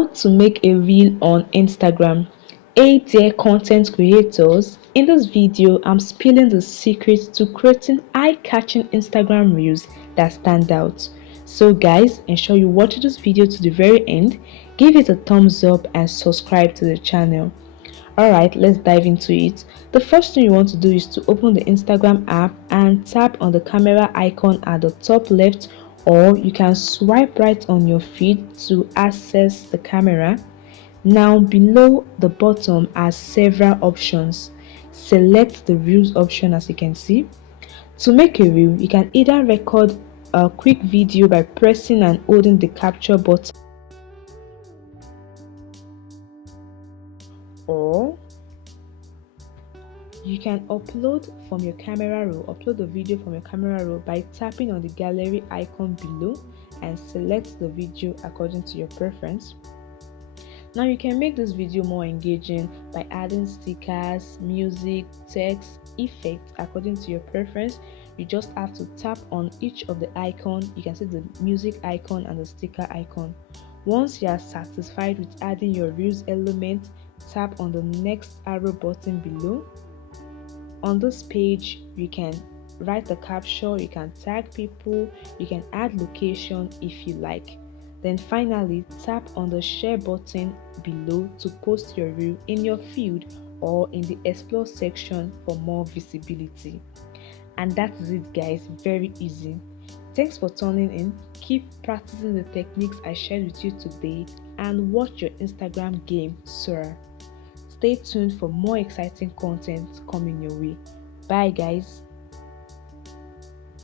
How to make a reel on Instagram. Hey dear content creators, in this video I'm spilling the secrets to creating eye-catching Instagram reels that stand out. So guys, ensure you watch this video to the very end, give it a thumbs up and subscribe to the channel. Alright, let's dive into it. The first thing you want to do is to open the Instagram app and tap on the camera icon at the top left, or you can swipe right on your feed to access the camera. Now below the bottom are several options. Select the reels option as you can see. To make a reel, you can either record a quick video by pressing and holding the capture button, or you can upload the video from your camera roll by tapping on the gallery icon below and select the video according to your preference. Now you can make this video more engaging by adding stickers, music, text, effects according to your preference. You just have to tap on each of the icon. You can see the music icon and the sticker icon. Once you are satisfied with adding your reels element, tap on the next arrow button below. On this page, you can write the caption, you can tag people, you can add location if you like. Then finally, tap on the share button below to post your reel in your feed or in the explore section for more visibility. And that is it guys, very easy. Thanks for tuning in. Keep practicing the techniques I shared with you today and watch your Instagram game soar. Stay tuned for more exciting content coming your way. Bye guys.